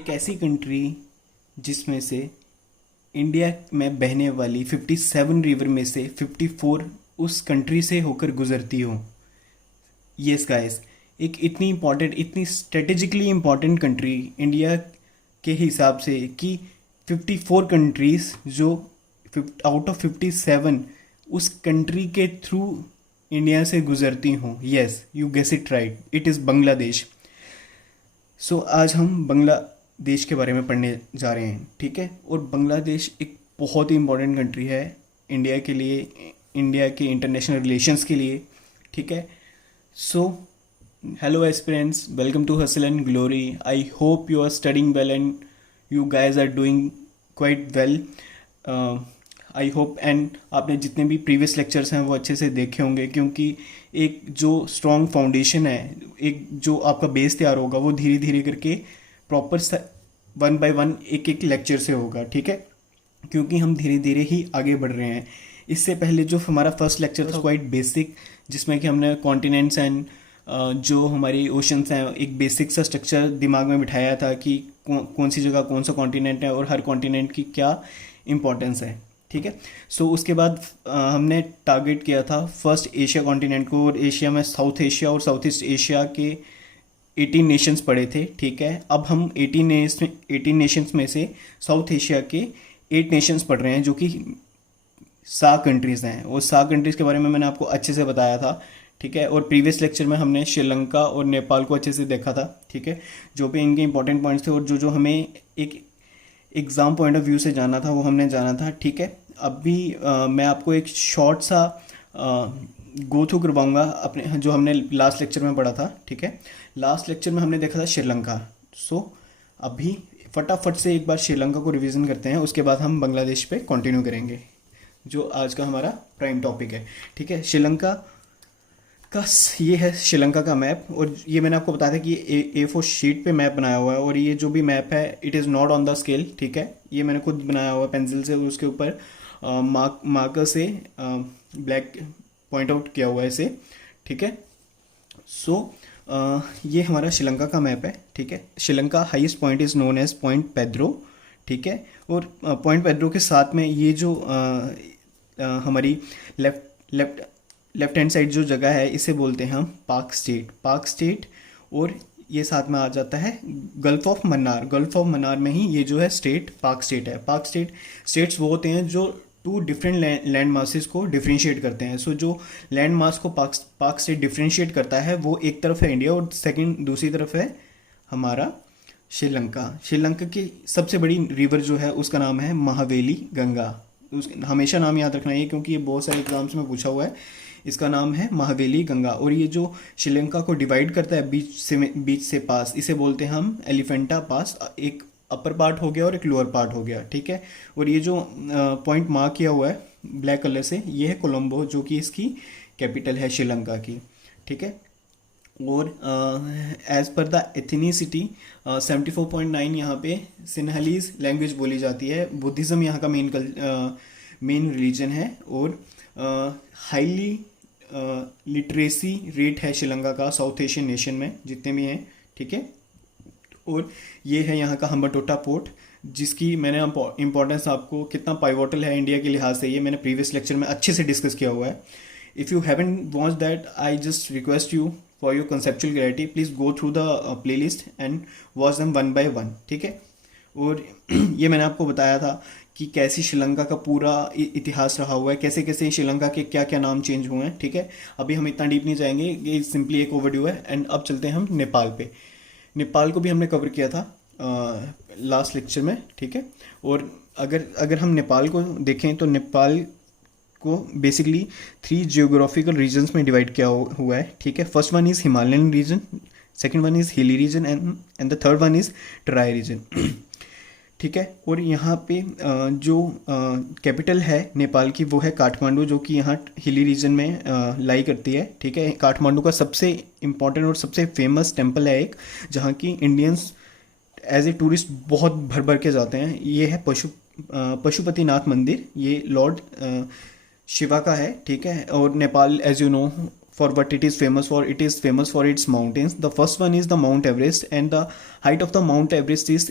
एक ऐसी कंट्री जिसमें से इंडिया में बहने वाली 57 रिवर में से 54 उस कंट्री से होकर गुजरती हो। यस गाइस, एक इतनी इम्पोर्टेंट, इतनी स्ट्रेटेजिकली इम्पोर्टेंट कंट्री इंडिया के हिसाब से कि 54 कंट्रीज जो आउट ऑफ 57 उस कंट्री के थ्रू इंडिया से गुजरती हों। Yes, you guess it right, it is Bangladesh. So आज हम बांग्लादेश के बारे में पढ़ने जा रहे हैं, ठीक है। और बांग्लादेश एक बहुत ही इम्पोर्टेंट कंट्री है इंडिया के लिए, इंडिया के इंटरनेशनल रिलेशंस के लिए, ठीक है। सो hello aspirants, welcome to Hustle and Glory. I hope you are studying well and you guys are doing quite well. I hope and आपने जितने भी प्रीवियस लेक्चर्स हैं वो अच्छे से देखे होंगे, क्योंकि एक जो स्ट्रॉन्ग फाउंडेशन है, एक जो आपका बेस तैयार होगा वो धीरे धीरे करके प्रॉपर 1 by 1 एक एक लेक्चर से होगा, ठीक है। क्योंकि हम धीरे धीरे ही आगे बढ़ रहे हैं। इससे पहले जो हमारा फर्स्ट लेक्चर था क्वाइट बेसिक, जिसमें कि हमने कॉन्टिनेंट्स एंड जो हमारी ओशंस हैं एक बेसिक सा स्ट्रक्चर दिमाग में बिठाया था कि कौन सी जगह कौन सा कॉन्टिनेंट है और हर कॉन्टिनेंट की क्या इम्पोर्टेंस है, ठीक है। सो उसके बाद हमने टारगेट किया था फर्स्ट एशिया कॉन्टिनेंट को, और एशिया में साउथ एशिया और साउथ ईस्ट एशिया के 18 नेशंस पड़े थे, ठीक है। अब हम 18 नेशंस में से साउथ एशिया के 8 नेशंस पढ़ रहे हैं, जो कि सार्क कंट्रीज़ हैं। और सार्क कंट्रीज़ के बारे में मैंने आपको अच्छे से बताया था, ठीक है। और प्रीवियस लेक्चर में हमने श्रीलंका और नेपाल को अच्छे से देखा था, ठीक है। जो भी इनके इंपॉर्टेंट पॉइंट्स थे और जो जो हमें एक एग्ज़ाम पॉइंट ऑफ व्यू से जाना था वो हमने जाना था, ठीक है। अभी मैं आपको एक शॉर्ट सा गो थ्रू करवाऊँगा अपने जो हमने लास्ट लेक्चर में पढ़ा था, ठीक है। लास्ट लेक्चर में हमने देखा था श्रीलंका। सो अभी फटाफट से एक बार श्रीलंका को रिविज़न करते हैं, उसके बाद हम बांग्लादेश पे कंटिन्यू करेंगे, जो आज का हमारा प्राइम टॉपिक है, ठीक है। श्रीलंका का ये है श्रीलंका का मैप, और ये मैंने आपको बताया था कि A4 शीट पे मैप बनाया हुआ है, और ये जो भी मैप है it is not on the scale, ठीक है। ये मैंने खुद बनाया हुआ है पेंसिल से, और उसके ऊपर मार्कर से ब्लैक पॉइंट आउट किया हुआ है इसे, ठीक है। सो ये हमारा श्रीलंका का मैप है, ठीक है। Sri Lanka highest point is known as point Pedro, ठीक है। और पॉइंट पेड्रो के साथ में ये जो हमारी लेफ्ट हैंड साइड जो जगह है इसे बोलते हैं हम पाक स्टेट। और ये साथ में आ जाता है गल्फ ऑफ मन्नार में ही ये जो है स्टेट पाक स्टेट है। पाक स्टेट्स वो होते हैं जो 2 डिफरेंट लैंड मासेस को डिफ्रेंशिएट करते हैं। सो जो लैंड मास को पाक स्टेट डिफ्रेंशिएट करता है वो एक तरफ है इंडिया, और दूसरी तरफ है हमारा श्रीलंका की सबसे बड़ी रिवर जो है उसका नाम है महावेली गंगा। हमेशा नाम याद रखना है, क्योंकि ये बहुत सारे एग्जाम्स में पूछा हुआ है। इसका नाम है महावेली गंगा। और ये जो श्रीलंका को डिवाइड करता है बीच से पास, इसे बोलते हैं हम एलिफेंटा पास। एक अपर पार्ट हो गया और एक लोअर पार्ट हो गया, ठीक है। और ये जो पॉइंट मार्क किया हुआ है ब्लैक कलर से, ये है कोलंबो, जो कि इसकी कैपिटल है श्रीलंका की, ठीक है। और एज पर द एथनिसिटी 74.9 यहाँ पे सिन्हलीज लैंग्वेज बोली जाती है। बुद्धिज़्म यहाँ का मेन रिलीजन है। और हाईली लिटरेसी रेट है श्रीलंका का साउथ एशियन नेशन में जितने भी हैं, ठीक है। और ये है यहाँ का हम्बनटोटा पोर्ट, जिसकी मैंने इम्पोर्टेंस आपको कितना पाइवोटल है इंडिया के लिहाज से, ये मैंने प्रीवियस लेक्चर में अच्छे से डिस्कस किया हुआ है। If you haven't watch that, I just request you for your conceptual clarity, please go through the play list and watch them 1 by 1, ठीक है। और ये मैंने आपको बताया था कि कैसी श्रीलंका का पूरा इतिहास रहा हुआ है, कैसे कैसे श्रीलंका के क्या क्या नाम चेंज हुए हैं, ठीक है। अभी हम इतना डीप नहीं जाएंगे, ये सिंपली एक ओवरव्यू है। एंड अब चलते हैं हम नेपाल पे। नेपाल को भी हमने कवर किया था लास्ट लेक्चर में, ठीक है। और अगर हम नेपाल को देखें तो नेपाल को बेसिकली 3 जियोग्राफिकल रीजन्स में डिवाइड किया हुआ है, ठीक है। First one is Himalayan region, second one is hilly region and the third one is Terai region, ठीक है। और यहाँ पे जो कैपिटल है नेपाल की वो है काठमांडू, जो कि यहाँ हिली रीजन में लाई करती है, ठीक है। काठमांडू का सबसे इम्पॉर्टेंट और सबसे फेमस टेम्पल है एक, जहाँ की इंडियंस एज ए टूरिस्ट बहुत भर भर के जाते हैं। ये है पशुपतिनाथ मंदिर, ये लॉर्ड शिवा का है, ठीक है। और Nepal as you know for what it is famous for its mountains. The first one is the mount Everest, and the height of the mount Everest is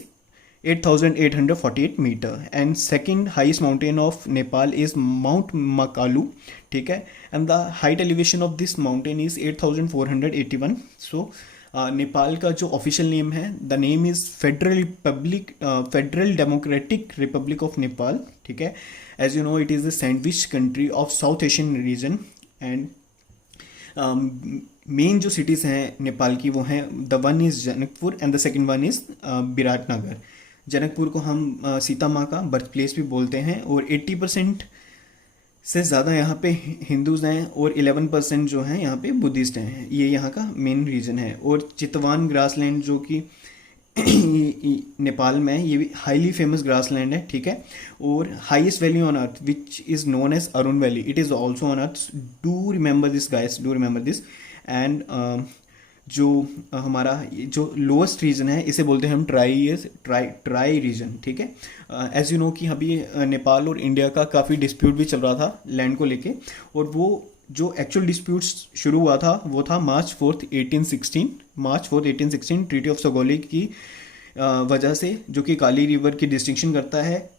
8,848 metre. And second highest mountain of Nepal is mount Makalu. ठीक है. And the height elevation of this mountain is 8,481. So Nepal का जो official name है, the name is federal democratic republic of Nepal. ठीक है. As you know it is the sandwich country of south Asian region. And main जो cities हैं नेपाल की वो हैं, the one is Janakpur and the second one is Biratnagar. Janakpur को हम सीता माँ का बर्थ प्लेस भी बोलते हैं. और 80% से ज़्यादा यहाँ पे हिंदूज हैं और 11% जो हैं यहाँ पे बुद्धिस्ट हैं. ये यहाँ का मेन रीजन है. और चितवान ग्रासलैंड जो कि नेपाल में है, ये भी हाईली फेमस ग्रासलैंड है. ठीक है. और highest valley on earth which is known as Arun valley, it is also on earth. Do remember this guys, do remember this. And जो हमारा जो लोएस्ट रीजन है इसे बोलते हैं हम ट्राई रीजन. ठीक है. एज यू नो कि अभी नेपाल और इंडिया का काफ़ी डिस्प्यूट भी चल रहा था लैंड को लेके. और वो जो एक्चुअल डिस्प्यूट शुरू हुआ था वो था मार्च 4, 1816 ट्रीटी ऑफ सगोली की वजह से, जो कि काली रिवर की डिस्टिंक्शन करता है.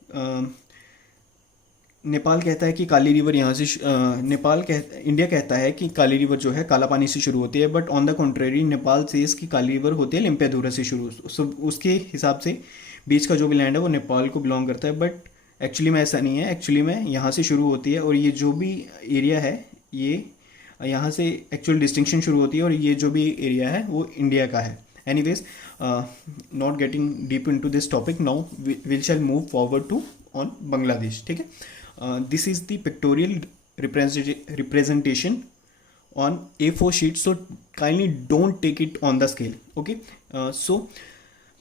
नेपाल कहता है कि काली रिवर यहाँ से इंडिया कहता है कि काली रिवर जो है काला पानी से शुरू होती है. But on the contrary Nepal से इसकी काली रिवर होती है लिम्पियाधुरा से शुरू. उसके हिसाब से बीच का जो भी लैंड है वो नेपाल को बिलोंग करता है. बट एक्चुअली में ऐसा नहीं है. एक्चुअली में यहाँ से शुरू होती है. और ये जो भी एरिया है ये यहाँ से एक्चुअल डिस्टिंक्शन शुरू होती है. और ये जो भी एरिया है वो इंडिया का है. Anyways, not getting deep into this topic now, will shall move forward to on Bangladesh. ठीक है. This is the pictorial representation on A4 sheet, so kindly don't take it on the scale. Okay. So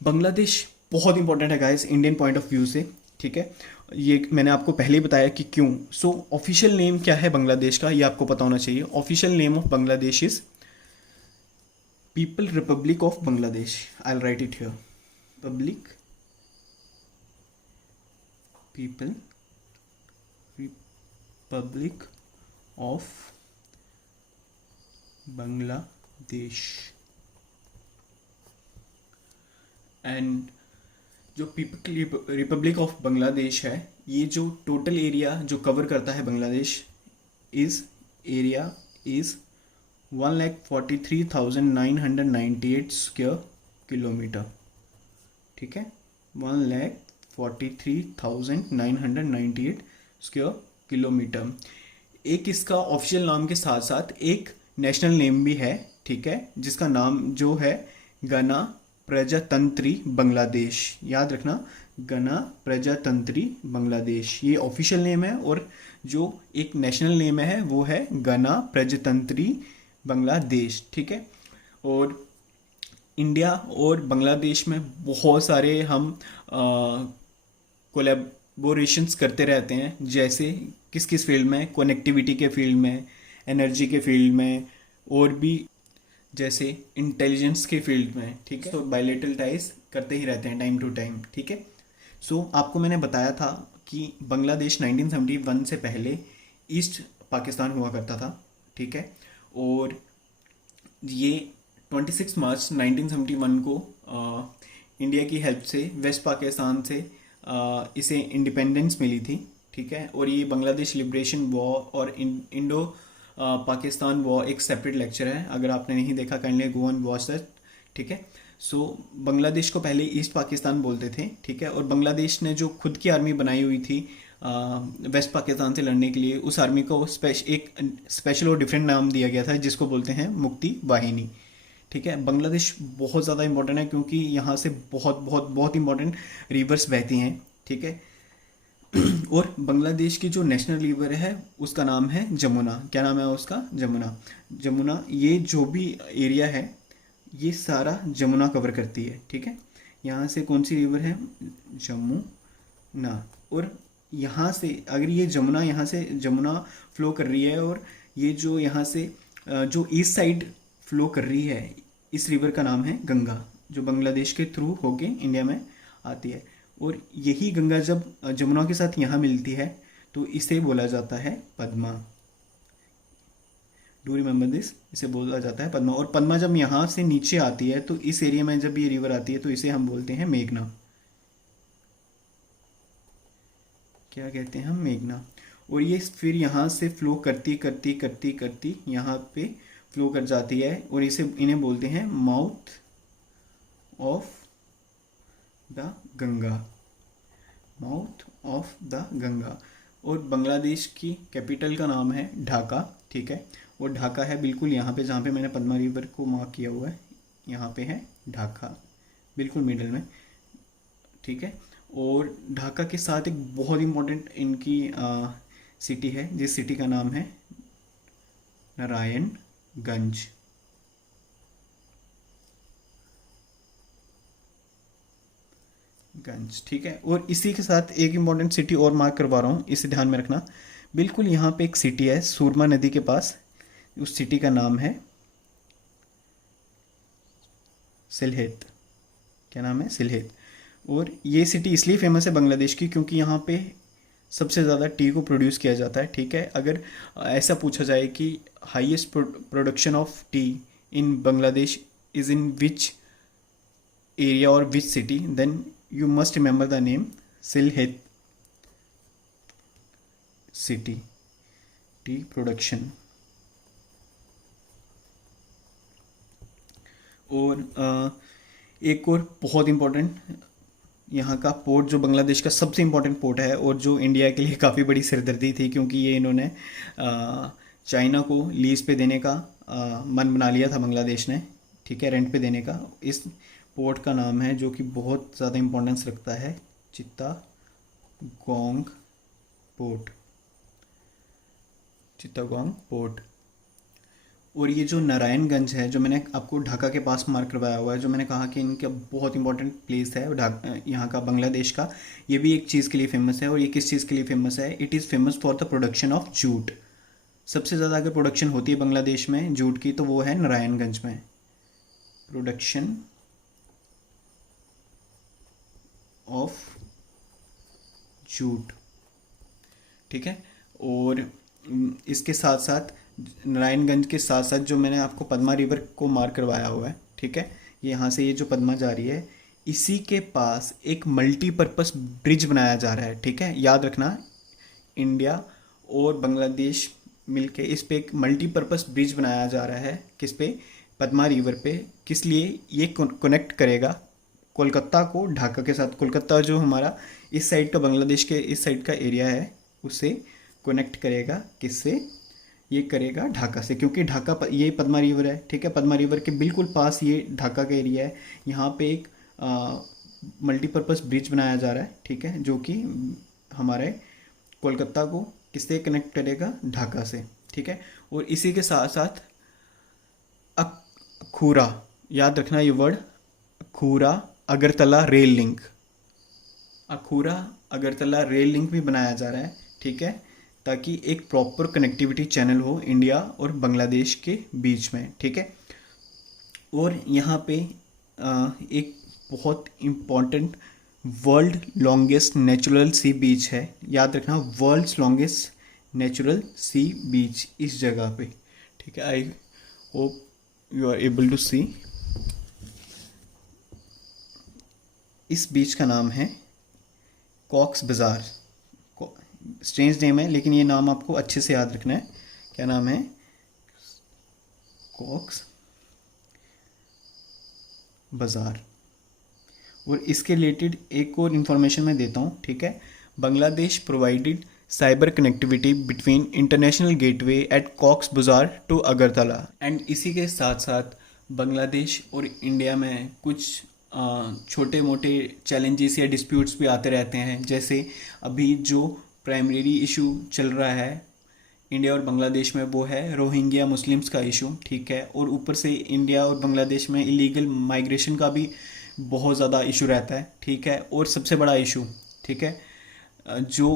Bangladesh बहुत important है guys Indian point of view से. ठीक है. ये मैंने आपको पहले ही बताया कि क्यों. सो ऑफिशियल नेम क्या है बांग्लादेश का, ये आपको पता होना चाहिए. Official name of Bangladesh is people Republic of Bangladesh. I will write it here. People Republic of Bangladesh. And जो पीपल रिपब्लिक ऑफ बांग्लादेश है, ये जो टोटल एरिया जो कवर करता है बांग्लादेश इज 1,43,998 स्क्वायर किलोमीटर. ठीक है. 1,43,998 स्क्वायर किलोमीटर. एक इसका ऑफिशियल नाम के साथ साथ एक नेशनल नेम भी है. ठीक है. जिसका नाम जो है गणा प्रजातंत्री बांग्लादेश. याद रखना, गणा प्रजातंत्री बांग्लादेश ये ऑफिशियल नेम है. और जो एक नेशनल नेम है वो है गणा प्रजातंत्री बांग्लादेश. ठीक है. और इंडिया और बांग्लादेश में बहुत सारे हम कोलैबोरेशंस करते रहते हैं. जैसे किस किस फील्ड में, कनेक्टिविटी के फील्ड में, एनर्जी के फील्ड में, और भी जैसे इंटेलिजेंस के फील्ड में. ठीक है. तो बायलैटरल टाइज करते ही रहते हैं टाइम टू टाइम. ठीक है. सो आपको मैंने बताया था कि बांग्लादेश 1971 से पहले ईस्ट पाकिस्तान हुआ करता था. ठीक है. और ये 26 मार्च 1971 को इंडिया की हेल्प से वेस्ट पाकिस्तान से इसे इंडिपेंडेंस मिली थी. ठीक है. और ये बांग्लादेश लिबरेशन वॉर और इंडो पाकिस्तान वॉर एक सेपरेट लेक्चर है. अगर आपने नहीं देखा kindly go and watch that. ठीक है. सो बांग्लादेश को पहले ईस्ट पाकिस्तान बोलते थे. ठीक है. और बांग्लादेश ने जो खुद की आर्मी बनाई हुई थी वेस्ट पाकिस्तान से लड़ने के लिए, उस आर्मी को एक स्पेशल और डिफरेंट नाम दिया गया था जिसको बोलते हैं मुक्ति वाहिनी. ठीक है. बांग्लादेश बहुत ज़्यादा इंपॉर्टेंट है क्योंकि यहाँ से बहुत बहुत बहुत इंपॉर्टेंट रिवर्स बहती हैं. ठीक है. और बांग्लादेश की जो नेशनल रिवर है उसका नाम है जमुना. क्या नाम है उसका? जमुना. ये जो भी एरिया है ये सारा जमुना कवर करती है. ठीक है. यहाँ से कौन सी रिवर है? जमुना. और यहाँ से अगर ये जमुना यहाँ से जमुना फ्लो कर रही है और ये जो यहाँ से जो ईस्ट साइड फ्लो कर रही है, इस रिवर का नाम है गंगा, जो बांग्लादेश के थ्रू होके इंडिया में आती है. और यही गंगा जब जमुना के साथ यहाँ मिलती है तो इसे बोला जाता है पद्मा. Do remember this. इसे बोला जाता है पद्मा. और पद्मा जब यहाँ से नीचे आती है तो इस एरिया में जब ये रिवर आती है तो इसे हम बोलते हैं मेघना. क्या कहते हैं हम, मेघना। और ये फिर यहाँ से फ्लो करती करती करती करती यहाँ पे फ्लो कर जाती है, और इन्हें बोलते हैं mouth of the Ganga, mouth of the Ganga. और बांग्लादेश की कैपिटल का नाम है ढाका, ठीक है। और ढाका है बिल्कुल यहाँ पे जहाँ पे मैंने पद्मा रिवर को मार्क किया हुआ है, यहाँ पे है ढाका, बिल्कुल मिडल में, ठीक है। और ढाका के साथ एक बहुत इम्पोर्टेंट इनकी सिटी है, जिस सिटी का नाम है नारायणगंज। गंज, ठीक है। और इसी के साथ एक इम्पॉर्टेंट सिटी और मार्क करवा रहा हूँ, इसे ध्यान में रखना। बिल्कुल यहाँ पे एक सिटी है सूरमा नदी के पास, उस सिटी का नाम है सिलहेट। क्या नाम है? सिलहेट। और ये सिटी इसलिए फेमस है बांग्लादेश की क्योंकि यहाँ पे सबसे ज़्यादा टी को प्रोड्यूस किया जाता है, ठीक है। अगर ऐसा पूछा जाए कि highest production of tea in Bangladesh is in which area और which city, then you must remember the name Sylhet city, tea production। और एक और बहुत इम्पोर्टेंट यहाँ का पोर्ट, जो बांग्लादेश का सबसे इम्पोर्टेंट पोर्ट है और जो इंडिया के लिए काफ़ी बड़ी सिरदर्दी थी, क्योंकि ये इन्होंने चाइना को लीज पे देने का मन बना लिया था बांग्लादेश ने, ठीक है, रेंट पे देने का। इस पोर्ट का नाम है, जो कि बहुत ज़्यादा इम्पोर्टेंस रखता है, चित्तागोंग पोर्ट, चित्तागोंग पोर्ट। और ये जो नारायणगंज है, जो मैंने आपको ढाका के पास मार्क करवाया हुआ है, जो मैंने कहा कि इनका बहुत इंपॉर्टेंट प्लेस है यहाँ का, बांग्लादेश का, ये भी एक चीज़ के लिए फेमस है। और ये किस चीज़ के लिए फेमस है? It is famous for the production of jute. सबसे ज़्यादा अगर प्रोडक्शन होती है बांग्लादेश में जूट की, तो वो है नारायणगंज में, प्रोडक्शन ऑफ जूट, ठीक है। और इसके साथ साथ नारायणगंज के साथ साथ जो मैंने आपको पद्मा रिवर को मार्क करवाया हुआ है, ठीक है, यहाँ से ये जो पद्मा जा रही है, इसी के पास एक मल्टीपर्पस ब्रिज बनाया जा रहा है, ठीक है। याद रखना, इंडिया और बांग्लादेश मिलके इस पे एक मल्टीपर्पस ब्रिज बनाया जा रहा है। किस पे? पद्मा रिवर पे। किस लिए? ये कनेक्ट करेगा कोलकाता को ढाका के साथ। कोलकाता जो हमारा इस साइड का, बांग्लादेश के इस साइड का एरिया है, उसे कनेक्ट करेगा किससे? ये करेगा ढाका से, क्योंकि ढाका ये पद्मा रिवर है, ठीक है। पद्मा रिवर के बिल्कुल पास ये ढाका का एरिया है। यहाँ पे एक मल्टीपर्पज़ ब्रिज बनाया जा रहा है, ठीक है, जो कि हमारे कोलकाता को किससे कनेक्ट करेगा? ढाका से, ठीक है। और इसी के साथ साथ अखूरा, याद रखना ये word, Akhaura Agartala rail link, Akhaura Agartala rail link भी बनाया जा रहा है, ठीक है, ताकि एक प्रॉपर कनेक्टिविटी चैनल हो इंडिया और बांग्लादेश के बीच में, ठीक है। और यहाँ पे एक बहुत important world longest natural sea beach है, याद रखना, world's longest natural sea beach इस जगह पे, ठीक है। I hope you are able to see. इस बीच का नाम है कॉक्स बाज़ार। स्ट्रेंज नेम है, लेकिन ये नाम आपको अच्छे से याद रखना है। क्या नाम है? कॉक्स बाज़ार। और इसके रिलेटेड एक और इन्फॉर्मेशन मैं देता हूँ, ठीक है। Bangladesh provided cyber connectivity between international gateway at Cox's Bazar to Agartala. And इसी के साथ साथ बांग्लादेश और इंडिया में कुछ छोटे मोटे चैलेंजेस या डिस्प्यूट्स भी आते रहते हैं। जैसे अभी जो प्राइमरी इशू चल रहा है इंडिया और बांग्लादेश में, वो है रोहिंग्या मुस्लिम्स का इशू, ठीक है। और ऊपर से इंडिया और बांग्लादेश में इलीगल माइग्रेशन का भी बहुत ज़्यादा इशू रहता है, ठीक है। और सबसे बड़ा इशू, ठीक है, जो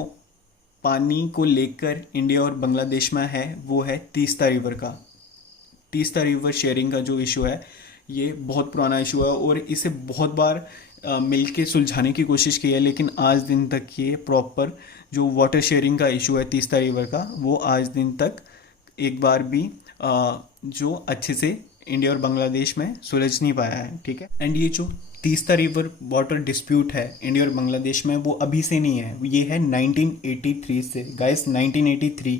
पानी को लेकर इंडिया और बांग्लादेश में है, वो है तीस्ता रिवर का। तीस्ता रिवर शेयरिंग का जो इशू है, ये बहुत पुराना इशू है और इसे बहुत बार मिलके सुलझाने की कोशिश की है, लेकिन आज दिन तक ये प्रॉपर जो वाटर शेयरिंग का इशू है तीस्ता रिवर का, वो आज दिन तक एक बार भी जो अच्छे से इंडिया और बांग्लादेश में सुलझ नहीं पाया है, ठीक है। एंड ये जो तीस्ता रिवर वाटर डिस्प्यूट है इंडिया और बांग्लादेश में, वो अभी से नहीं है, ये है 1983 से गाइस। 1983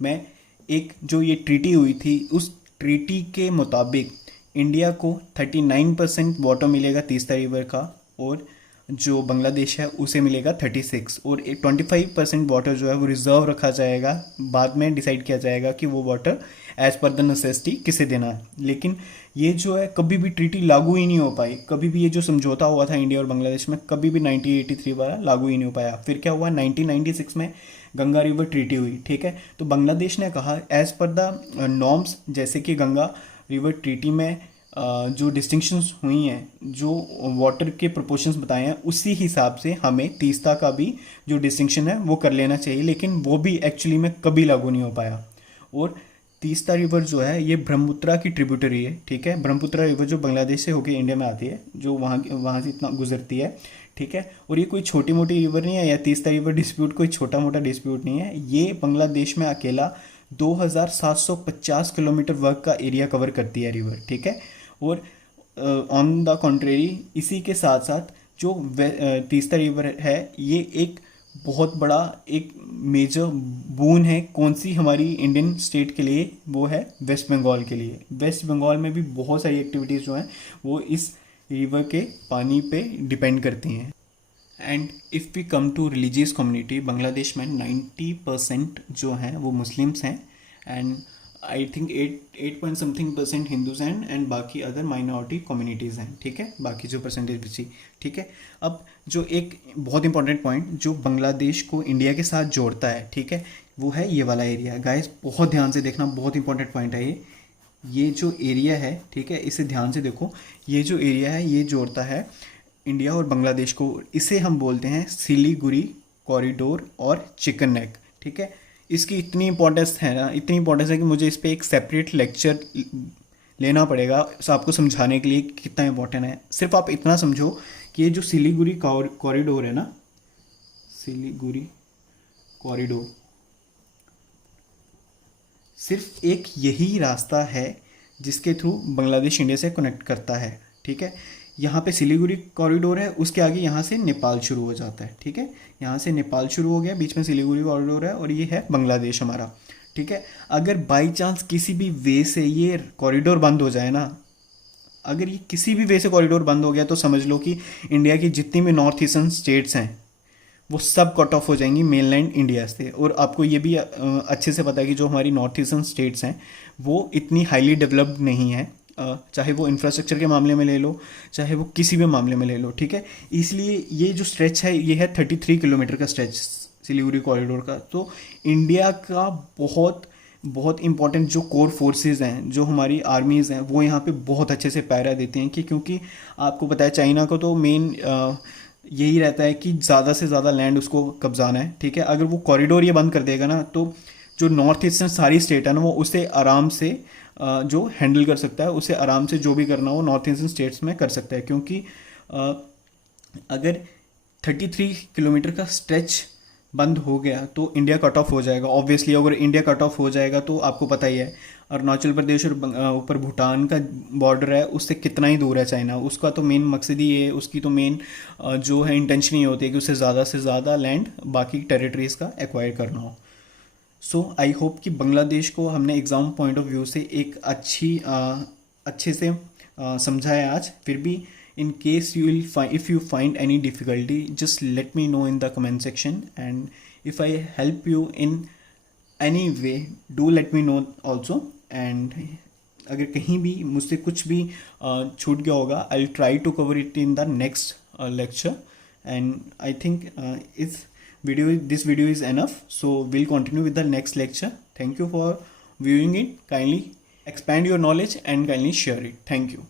में एक जो ये ट्रीटी हुई थी, उस ट्रीटी के मुताबिक इंडिया को 39% वाटर मिलेगा तीस्ता रिवर का, और जो बांग्लादेश है उसे मिलेगा 36, और 25% वाटर जो है वो रिजर्व रखा जाएगा। बाद में डिसाइड किया जाएगा कि वो वाटर एज पर द नेसेसिटी किसे देना है। लेकिन ये जो है कभी भी ट्रीटी लागू ही नहीं हो पाई, कभी भी ये जो समझौता हुआ था इंडिया और बांग्लादेश में, कभी भी 1983 वाला लागू ही नहीं हो पाया। फिर क्या हुआ, 1996 में गंगा रिवर ट्रीटी हुई, ठीक है। तो बांग्लादेश ने कहा एज पर द नॉर्म्स, जैसे कि गंगा रिवर ट्रीटी में जो डिस्टिंक्शंस हुई हैं, जो वाटर के प्रोपोर्शंस बताए हैं, उसी हिसाब से हमें तीस्ता का भी जो डिस्टिंक्शन है वो कर लेना चाहिए। लेकिन वो भी एक्चुअली में कभी लागू नहीं हो पाया। और तीस्ता रिवर जो है ये ब्रह्मपुत्रा की ट्रिब्यूटरी है, ठीक है। ब्रह्मपुत्रा रिवर जो बांग्लादेश से होकर इंडिया में आती है, जो वहाँ से इतना गुजरती है, ठीक है। और ये कोई छोटी मोटी रिवर नहीं है, या तीस्ता रिवर डिस्प्यूट कोई छोटा मोटा डिस्प्यूट नहीं है। ये बांग्लादेश में अकेला 2750 किलोमीटर वर्ग का एरिया कवर करती है रिवर, ठीक है। और ऑन द कॉन्ट्रेरी इसी के साथ साथ जो तीस्ता रिवर है, ये एक बहुत बड़ा एक मेजर बून है। कौन सी, हमारी इंडियन स्टेट के लिए, वो है वेस्ट बंगाल के लिए। वेस्ट बंगाल में भी बहुत सारी एक्टिविटीज़ जो हैं वो इस रिवर के पानी पे डिपेंड करती हैं। And if we come to religious community, Bangladesh में 90% जो हैं वो मुस्लिम्स हैं, and I think 8 point something % Hindus हैं, एंड बाकी अदर माइनॉरिटी कम्युनिटीज़ हैं, ठीक है। बाकी जो परसेंटेज बची, ठीक है। अब जो एक बहुत इंपॉर्टेंट पॉइंट जो बांग्लादेश को इंडिया के साथ जोड़ता है, ठीक है, वो है ये वाला एरिया। गाइस बहुत ध्यान से देखना, बहुत इंपॉर्टेंट पॉइंट है ये जो एरिया है, ठीक है, इसे ध्यान से देखो। ये जो एरिया है ये जोड़ता है इंडिया और बांग्लादेश को। इसे हम बोलते हैं सिलीगुड़ी कॉरिडोर और चिकन नेक, ठीक है। इसकी इतनी इंपॉर्टेंस है ना, इतनी इंपॉर्टेंस है कि मुझे इस पर एक सेपरेट लेक्चर लेना पड़ेगा आपको समझाने के लिए कितना इंपॉर्टेंट है। सिर्फ आप इतना समझो कि ये जो सिलीगुड़ी कॉरिडोर है ना, सिलीगुड़ी कॉरिडोर, सिर्फ एक यही रास्ता है जिसके थ्रू बांग्लादेश इंडिया से कनेक्ट करता है, ठीक है। यहाँ पे सिलीगुड़ी कॉरिडोर है, उसके आगे यहाँ से नेपाल शुरू हो जाता है, ठीक है। यहाँ से नेपाल शुरू हो गया, बीच में सिलीगुड़ी कॉरिडोर है, और ये है बांग्लादेश हमारा, ठीक है। अगर बाई चांस किसी भी वे से ये कॉरिडोर बंद हो जाए ना, अगर ये किसी भी वे से कॉरिडोर बंद हो गया, तो समझ लो कि इंडिया की जितनी भी नॉर्थ ईस्टर्न स्टेट्स हैं वो सब कट ऑफ हो जाएंगी मेनलैंड इंडिया से। और आपको ये भी अच्छे से पता है कि जो हमारी नॉर्थ ईस्टर्न स्टेट्स हैं वो इतनी हाईली डेवलप्ड नहीं है, चाहे वो इंफ्रास्ट्रक्चर के मामले में ले लो, चाहे वो किसी भी मामले में ले लो, ठीक है। इसलिए ये जो स्ट्रेच है ये है 33 किलोमीटर का स्ट्रेच सिलीगुड़ी कॉरिडोर का। तो इंडिया का बहुत इंपॉर्टेंट जो कोर फोर्सेस हैं, जो हमारी आर्मीज़ हैं, वो यहाँ पे बहुत अच्छे से पहरा देते हैं, कि क्योंकि आपको पता है चाइना को तो मेन यही रहता है कि ज़्यादा से ज़्यादा लैंड उसको कब्जाना है, ठीक है। अगर वो कॉरिडोर ये बंद कर देगा ना, तो जो नॉर्थ ईस्टर्न सारी स्टेट है ना, वो उसे आराम से जो हैंडल कर सकता है, उसे आराम से जो भी करना हो नॉर्थ ईस्टर्न स्टेट्स में कर सकता है। क्योंकि अगर 33 किलोमीटर का स्ट्रेच बंद हो गया तो इंडिया कट ऑफ हो जाएगा। ऑब्वियसली अगर इंडिया कट ऑफ हो जाएगा तो आपको पता ही है अरुणाचल प्रदेश और ऊपर भूटान का बॉर्डर है, उससे कितना ही दूर है चाइना। उसका तो मेन मकसद ही है, उसकी तो मेन जो है इंटेंशन ये होती है कि उससे ज़्यादा से ज़्यादा लैंड बाकी टेरिटरीज़ का एक्वायर करना हो। सो आई होप कि बांग्लादेश को हमने एग्ज़ाम पॉइंट ऑफ व्यू से एक अच्छे से समझाया आज। फिर भी in case if you find any difficulty, just let me know in the comment section, and if I help you in any way, do let me know also। and अगर कहीं भी मुझसे कुछ भी छूट गया होगा, I'll try to cover it in the next lecture, and I think this video is enough, so we'll continue with the next lecture. Thank you for viewing it. Kindly expand your knowledge and kindly share it. Thank you.